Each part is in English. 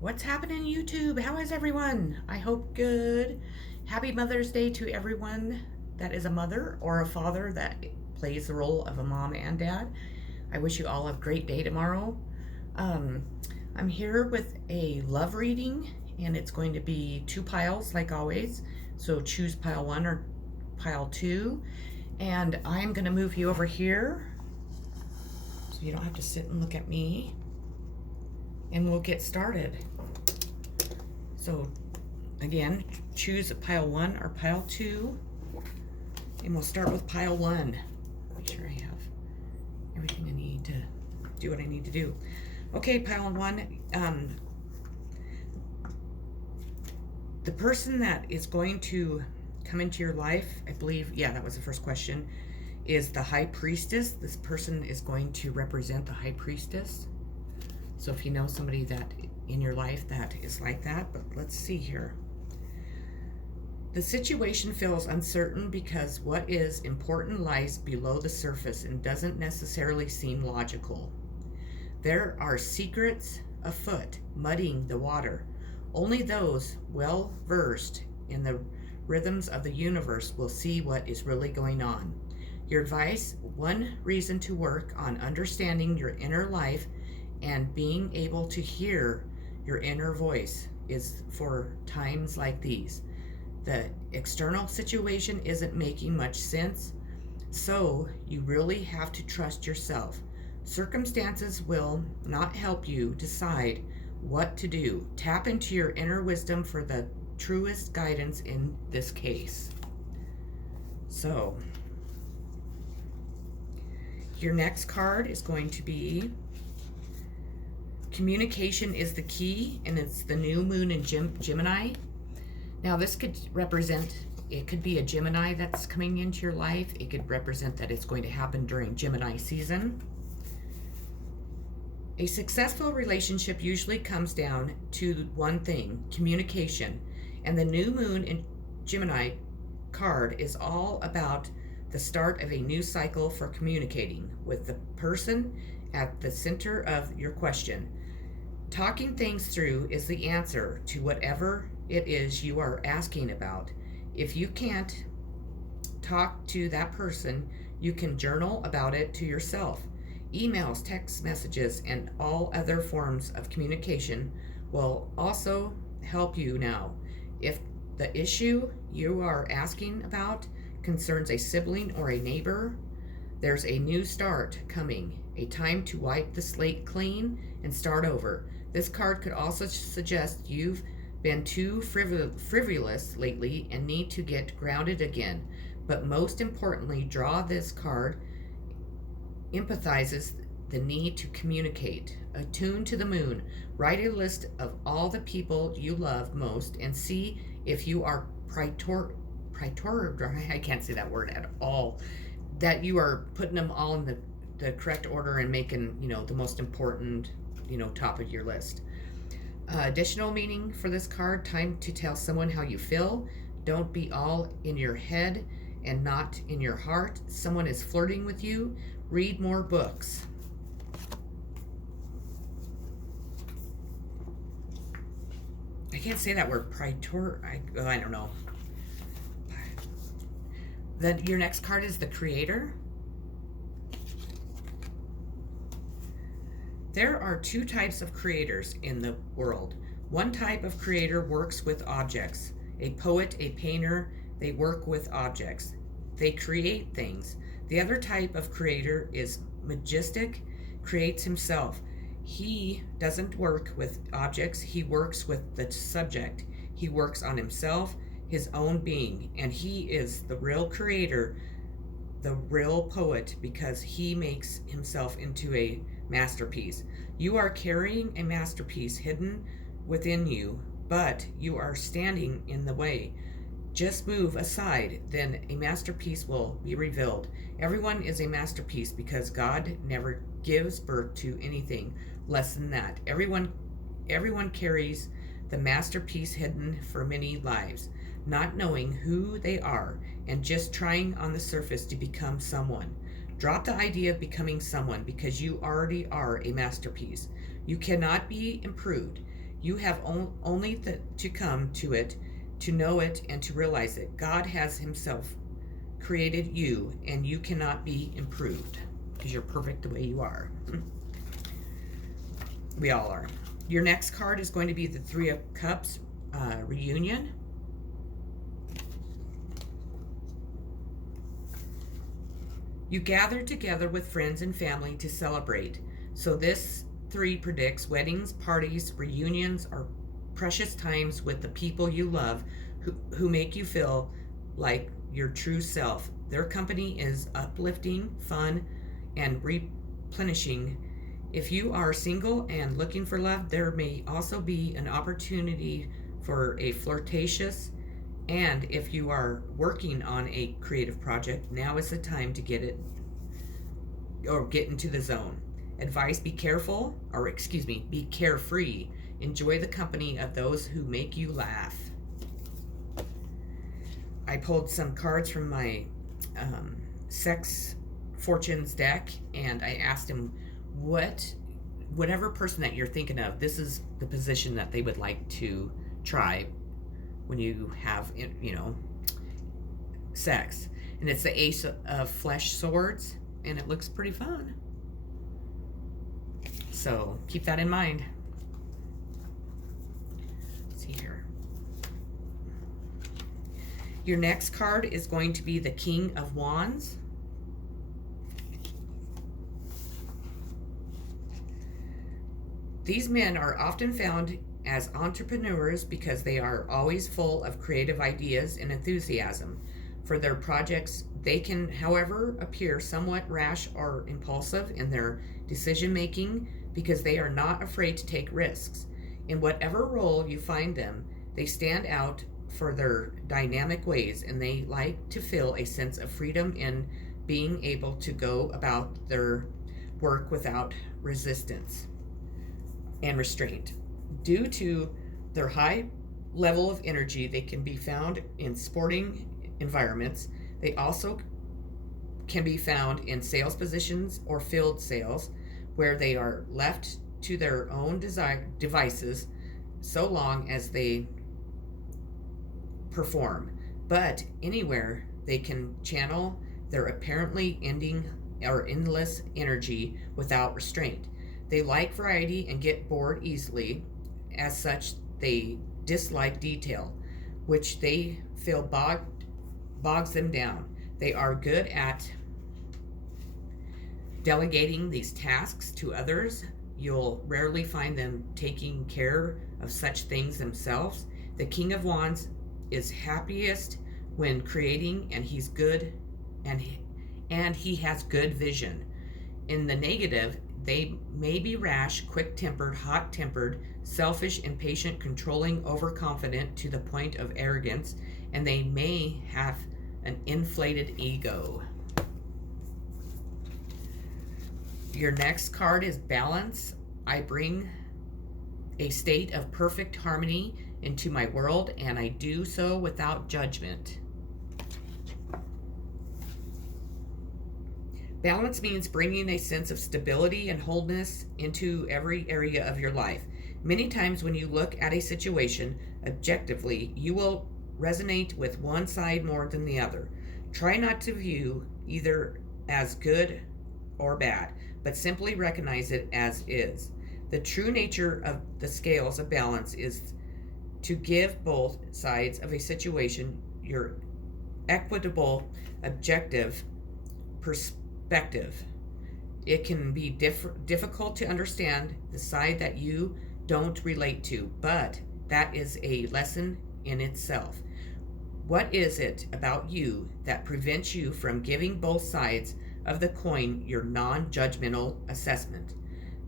What's happening, YouTube? How is everyone? I hope good. Happy Mother's Day to everyone that is a mother or a father that plays the role of a mom and dad. I wish you all a great day tomorrow. Um, I'm here with a love reading, and it's going to be two piles, like always. So choose pile one or pile two. And I'm going to move you over here so you don't have to sit and look at me. And we'll get started. So again, choose a pile one or pile two, and we'll start with pile one. Make sure I have everything I need to do what I need to do. Okay, pile one. The person that is going to come into your life, I believe, yeah, that was the first question, is the High Priestess. This person is going to represent the High Priestess. So if you know somebody that in your life that is like that, but let's see here. The situation feels uncertain because what is important lies below the surface and doesn't necessarily seem logical. There are secrets afoot, muddying the water. Only those well versed in the rhythms of the universe will see what is really going on. Your advice: one reason to work on understanding your inner life and being able to hear your inner voice is for times like these. The external situation isn't making much sense, so you really have to trust yourself. Circumstances will not help you decide what to do. Tap into your inner wisdom for the truest guidance in this case. So, your next card is going to be Communication is the key, and it's the new moon in Gemini. Now, this could represent, it could be a Gemini that's coming into your life. It could represent that it's going to happen during Gemini season. A successful relationship usually comes down to one thing: communication. And the new moon in Gemini card is all about the start of a new cycle for communicating with the person at the center of your question. Talking things through is the answer to whatever it is you are asking about. If you can't talk to that person, you can journal about it to yourself. Emails, text messages, and all other forms of communication will also help you now. If the issue you are asking about concerns a sibling or a neighbor, there's a new start coming, a time to wipe the slate clean and start over. This card could also suggest you've been too frivolous lately and need to get grounded again. But most importantly, draw this card empathizes the need to communicate. Attune to the moon. Write a list of all the people you love most and see if you are I can't say that word at all, that you are putting them all in the correct order and making, the most important, top of your list. Additional meaning for this card: time to tell someone how you feel. Don't be all in your head and not in your heart. Someone is flirting with you. Read more books. I can't say that word. I don't know. Then your next card is the Creator. There are two types of creators in the world. One type of creator works with objects. A poet, a painter, they work with objects. They create things. The other type of creator is majestic, creates himself. He doesn't work with objects, he works with the subject. He works on himself, his own being, and he is the real creator, the real poet, because he makes himself into a masterpiece. You are carrying a masterpiece hidden within you, but you are standing in the way. Just move aside, then a masterpiece will be revealed. Everyone is a masterpiece because God never gives birth to anything less than that. Everyone carries the masterpiece hidden for many lives, not knowing who they are and just trying on the surface to become someone. Drop the idea of becoming someone because you already are a masterpiece. You cannot be improved. You have only to come to it, to know it, and to realize it. God has himself created you, and you cannot be improved because you're perfect the way you are. We all are. Your next card is going to be the Three of Cups reunion. You gather together with friends and family to celebrate. So this 3 predicts weddings, parties, reunions are precious times with the people you love who make you feel like your true self. Their company is uplifting, fun, and replenishing. If you are single and looking for love, there may also be an opportunity for a flirtatious. And if you are working on a creative project, now is the time to get into the zone. Advice: be carefree. Enjoy the company of those who make you laugh. I pulled some cards from my Sex Fortunes deck, and I asked him whatever person that you're thinking of, this is the position that they would like to try when you have, sex. And it's the Ace of Flesh Swords, and it looks pretty fun. So keep that in mind. Let's see here. Your next card is going to be the King of Wands. These men are often found as entrepreneurs because they are always full of creative ideas and enthusiasm for their projects. They can, however, appear somewhat rash or impulsive in their decision making because they are not afraid to take risks. In whatever role you find them, they stand out for their dynamic ways, and they like to feel a sense of freedom in being able to go about their work without resistance and restraint. Due to their high level of energy, they can be found in sporting environments. They also can be found in sales positions or field sales, where they are left to their own devices so long as they perform. But anywhere they can channel their apparently endless energy without restraint. They like variety and get bored easily. As such, they dislike detail, which they feel bogs them down. They are good at delegating these tasks to others. You'll rarely find them taking care of such things themselves. The King of Wands is happiest when creating, and he's good, and he has good vision. In the negative, they may be rash, quick-tempered, hot-tempered, selfish, impatient, controlling, overconfident to the point of arrogance, and they may have an inflated ego. Your next card is Balance. I bring a state of perfect harmony into my world, and I do so without judgment. Balance means bringing a sense of stability and wholeness into every area of your life. Many times when you look at a situation objectively, you will resonate with one side more than the other. Try not to view either as good or bad, but simply recognize it as is. The true nature of the scales of balance is to give both sides of a situation your equitable, objective perspective. It can be difficult to understand the side that you don't relate to, but that is a lesson in itself. What is it about you that prevents you from giving both sides of the coin your non-judgmental assessment?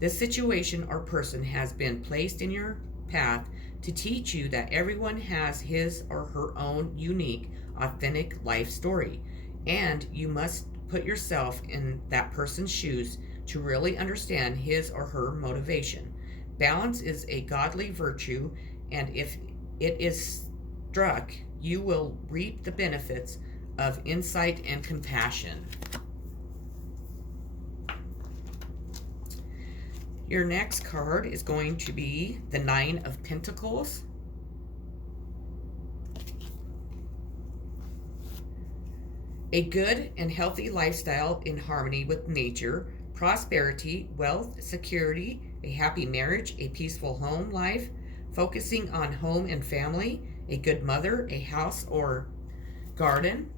This situation or person has been placed in your path to teach you that everyone has his or her own unique, authentic life story, and you must put yourself in that person's shoes to really understand his or her motivation. Balance is a godly virtue, and if it is struck, you will reap the benefits of insight and compassion. Your next card is going to be the Nine of Pentacles. A good and healthy lifestyle in harmony with nature, prosperity, wealth, security, a happy marriage, a peaceful home life, focusing on home and family, a good mother, a house or garden,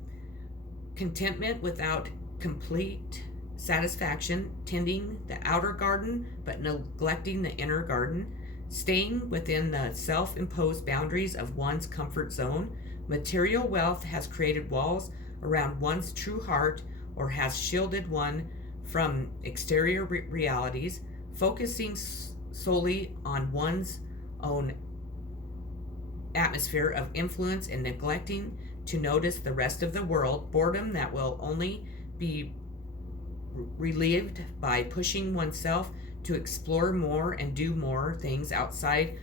contentment without complete satisfaction, tending the outer garden but neglecting the inner garden, staying within the self-imposed boundaries of one's comfort zone. Material wealth has created walls around one's true heart or has shielded one from exterior realities, focusing solely on one's own atmosphere of influence and neglecting to notice the rest of the world. Boredom that will only be relieved by pushing oneself to explore more and do more things outside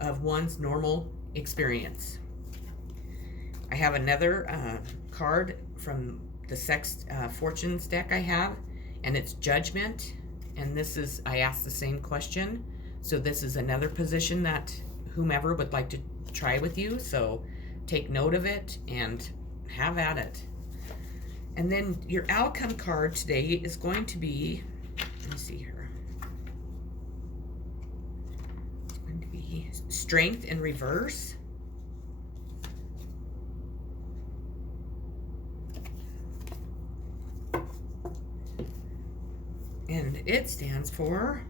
of one's normal experience. I have another card from the Fortunes deck I have, and it's Judgment. And this is, I asked the same question. So this is another position that whomever would like to try with you. So take note of it and have at it. And then your outcome card today is going to be, let me see here. It's going to be Strength in Reverse. And it stands for,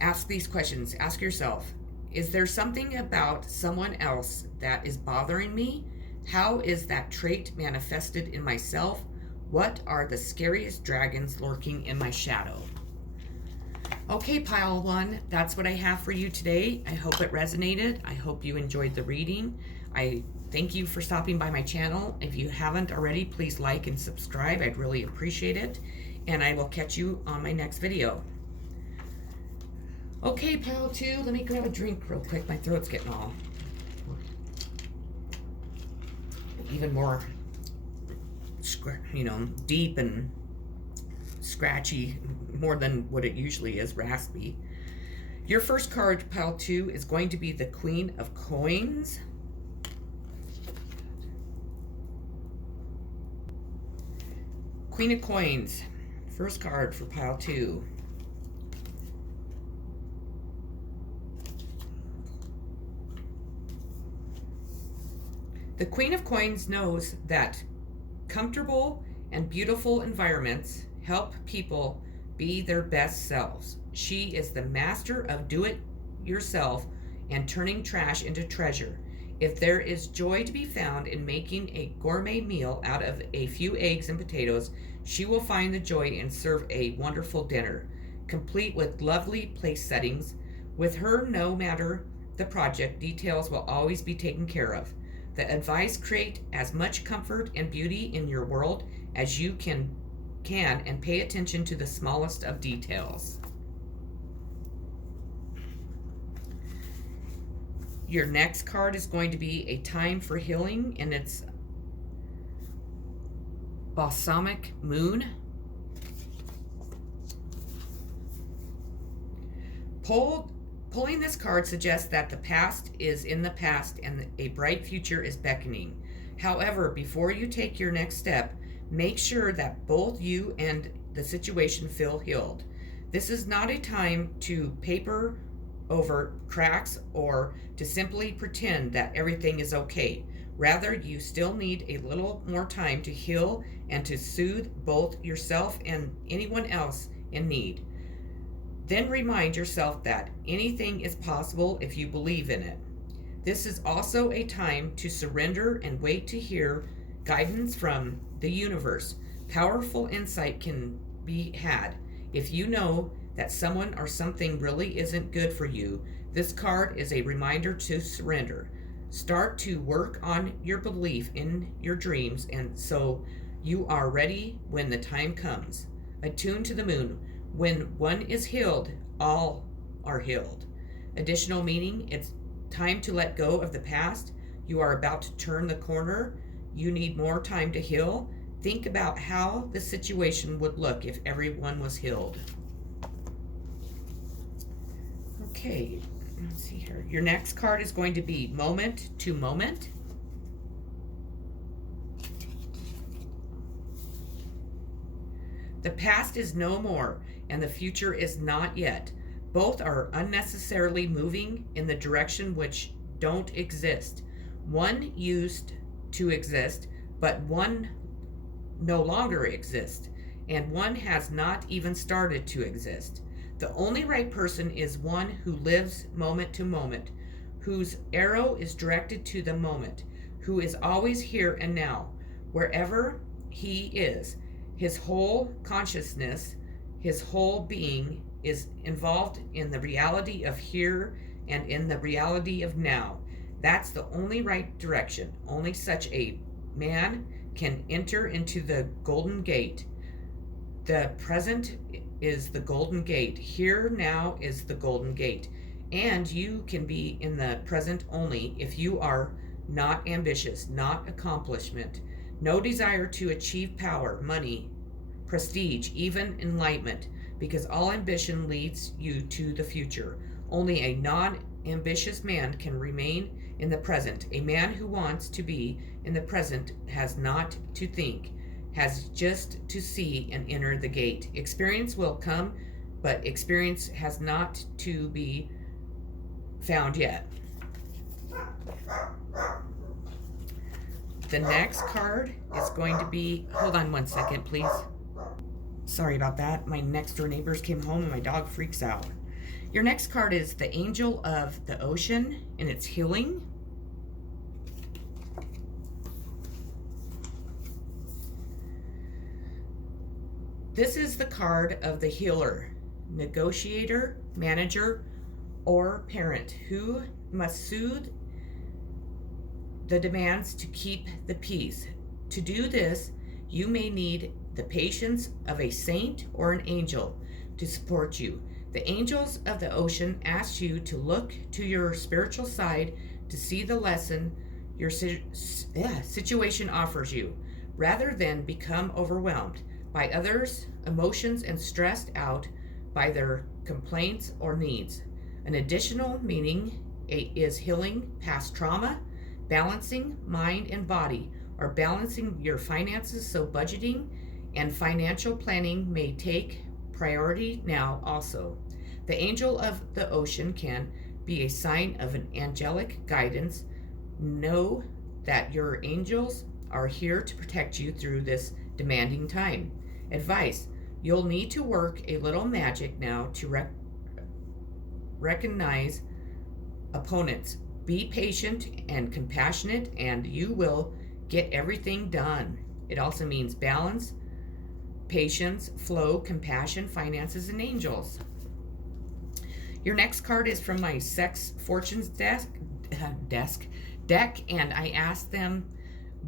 ask these questions. Ask yourself, is there something about someone else that is bothering me? How is that trait manifested in myself? What are the scariest dragons lurking in my shadow? Okay, pile one, that's what I have for you today. I hope it resonated. I hope you enjoyed the reading. I thank you for stopping by my channel. If you haven't already, please like and subscribe. I'd really appreciate it. And I will catch you on my next video. Okay, pile two, let me grab a drink real quick. My throat's getting all even more, deep and scratchy, more than what it usually is, raspy. Your first card, pile two, is going to be the Queen of Coins. Queen of Coins, first card for pile two. The Queen of Coins knows that comfortable and beautiful environments help people be their best selves. She is the master of do-it-yourself and turning trash into treasure. If there is joy to be found in making a gourmet meal out of a few eggs and potatoes, she will find the joy and serve a wonderful dinner, complete with lovely place settings. With her, no matter the project, details will always be taken care of. The advice: create as much comfort and beauty in your world as you can and pay attention to the smallest of details. Your next card is going to be a time for healing, and it's Balsamic Moon. Pulling this card suggests that the past is in the past and a bright future is beckoning. However, before you take your next step, make sure that both you and the situation feel healed. This is not a time to paper over cracks or to simply pretend that everything is okay. Rather, you still need a little more time to heal and to soothe both yourself and anyone else in need. Then remind yourself that anything is possible if you believe in it. This is also a time to surrender and wait to hear guidance from the universe. Powerful insight can be had if you know that someone or something really isn't good for you. This card is a reminder to surrender. Start to work on your belief in your dreams, and so you are ready when the time comes. Attuned to the moon. When one is healed, all are healed. Additional meaning: it's time to let go of the past. You are about to turn the corner. You need more time to heal. Think about how the situation would look if everyone was healed. Okay, let's see here. Your next card is going to be Moment to Moment. The past is no more, and the future is not yet. Both are unnecessarily moving in the direction which don't exist. One used to exist, but one no longer exists, and one has not even started to exist. The only right person is one who lives moment to moment, whose arrow is directed to the moment, who is always here and now, wherever he is. His whole consciousness, his whole being is involved in the reality of here and in the reality of now. That's the only right direction. Only such a man can enter into the golden gate. The present is the golden gate. Here now is the golden gate. And you can be in the present only if you are not ambitious, not accomplishment, no desire to achieve power, money, prestige, even enlightenment, because all ambition leads you to the future. Only a non-ambitious man can remain in the present. A man who wants to be in the present has not to think, has just to see and enter the gate. Experience will come, but experience has not to be found yet. The next card is going to be, hold on one second, please. Sorry about that. My next door neighbors came home and my dog freaks out. Your next card is the Angel of the Ocean, and it's healing. This is the card of the healer, negotiator, manager, or parent who must soothe the demands to keep the peace. To do this, you may need the patience of a saint or an angel to support you. The angels of the ocean ask you to look to your spiritual side to see the lesson your situation offers you, rather than become overwhelmed by others' emotions and stressed out by their complaints or needs. An additional meaning is healing past trauma, balancing mind and body, or balancing your finances so budgeting and financial planning may take priority now also. The angel of the ocean can be a sign of an angelic guidance. Know that your angels are here to protect you through this demanding time. Advice: you'll need to work a little magic now to recognize opponents. Be patient and compassionate, and you will get everything done. It also means balance, patience, flow, compassion, finances, and angels. Your next card is from my Sex Fortunes deck, and I asked them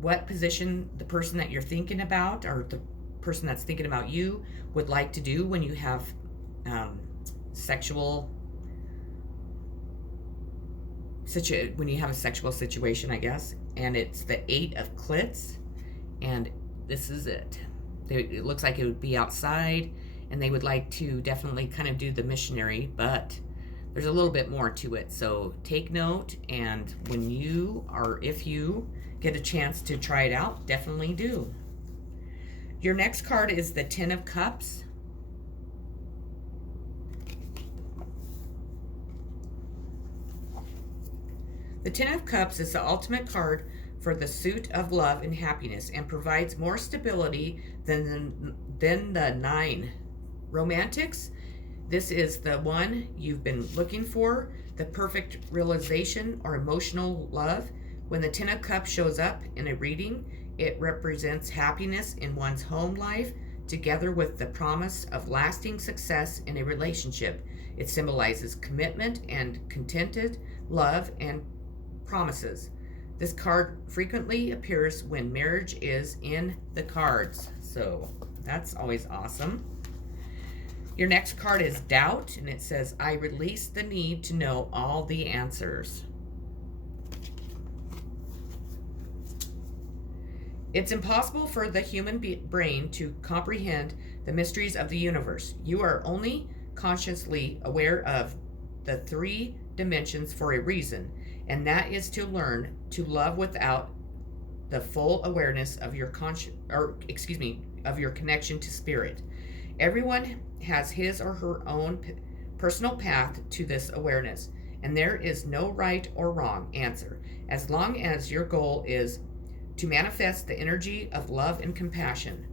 what position the person that you're thinking about, or the person that's thinking about you, would like to do when you have sexual when you have a sexual situation, I guess. And it's the 8 of Clits, and this is it. It looks like it would be outside, and they would like to definitely kind of do the missionary, but there's a little bit more to it. So take note, and when you, or if you get a chance to try it out, definitely do. Your next card is the 10 of Cups. The 10 of Cups is the ultimate card for the suit of love and happiness, and provides more stability than the 9. Romantics, this is the one you've been looking for, the perfect realization or emotional love. When the 10 of Cups shows up in a reading, it represents happiness in one's home life, together with the promise of lasting success in a relationship. It symbolizes commitment and contented love and promises. This card frequently appears when marriage is in the cards, so that's always awesome. Your next card is Doubt, and it says, I release the need to know all the answers. It's impossible for the human brain to comprehend the mysteries of the universe. You are only consciously aware of the 3 dimensions for a reason, and that is to learn to love without the full awareness of your of your connection to spirit. Everyone has his or her own personal path to this awareness, and there is no right or wrong answer, as long as your goal is to manifest the energy of love and compassion.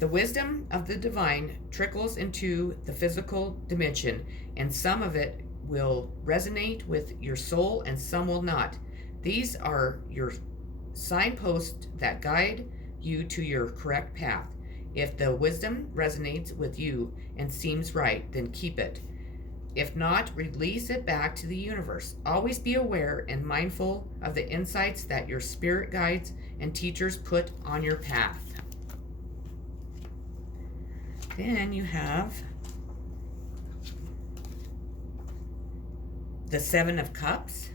The wisdom of the divine trickles into the physical dimension, and some of it will resonate with your soul and some will not. These are your signposts that guide you to your correct path. If the wisdom resonates with you and seems right, then keep it. If not, release it back to the universe. Always be aware and mindful of the insights that your spirit guides and teachers put on your path. Then you have the 7 of Cups.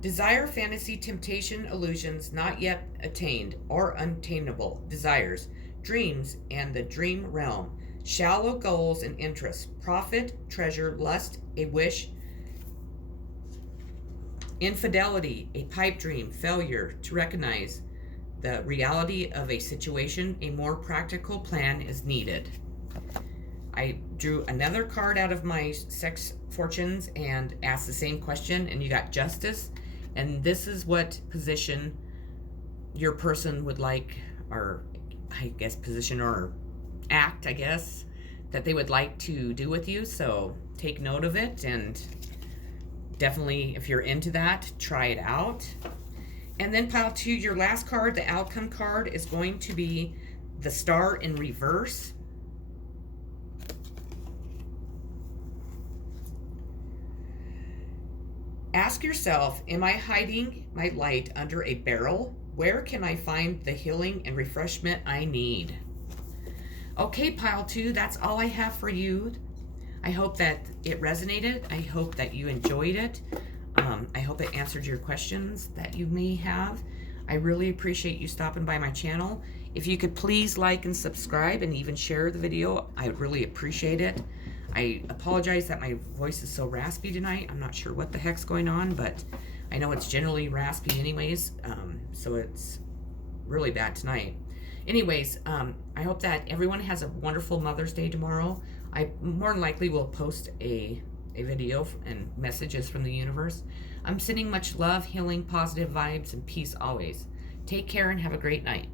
Desire, fantasy, temptation, illusions not yet attained or untainable desires, dreams and the dream realm, shallow goals and interests, profit, treasure, lust, a wish, infidelity, a pipe dream, failure to recognize the reality of a situation. A more practical plan is needed. I drew another card out of my sex fortunes and asked the same question, and you got justice. And this is what position your person would like, or I guess position or act, I guess, that they would like to do with you. So take note of it, and definitely, if you're into that, try it out. And then pile 2, your last card, the outcome card, is going to be the Star in reverse. Ask yourself, am I hiding my light under a barrel? Where can I find the healing and refreshment I need? Okay, pile 2, that's all I have for you. I hope that it resonated. I hope that you enjoyed it. I hope it answered your questions that you may have. I really appreciate you stopping by my channel. If you could please like and subscribe and even share the video, I would really appreciate it. I apologize that my voice is so raspy tonight. I'm not sure what the heck's going on, but I know it's generally raspy anyways, so it's really bad tonight. Anyways, I hope that everyone has a wonderful Mother's Day tomorrow. I more than likely will post a video and messages from the universe. I'm sending much love, healing, positive vibes, and peace always. Take care and have a great night.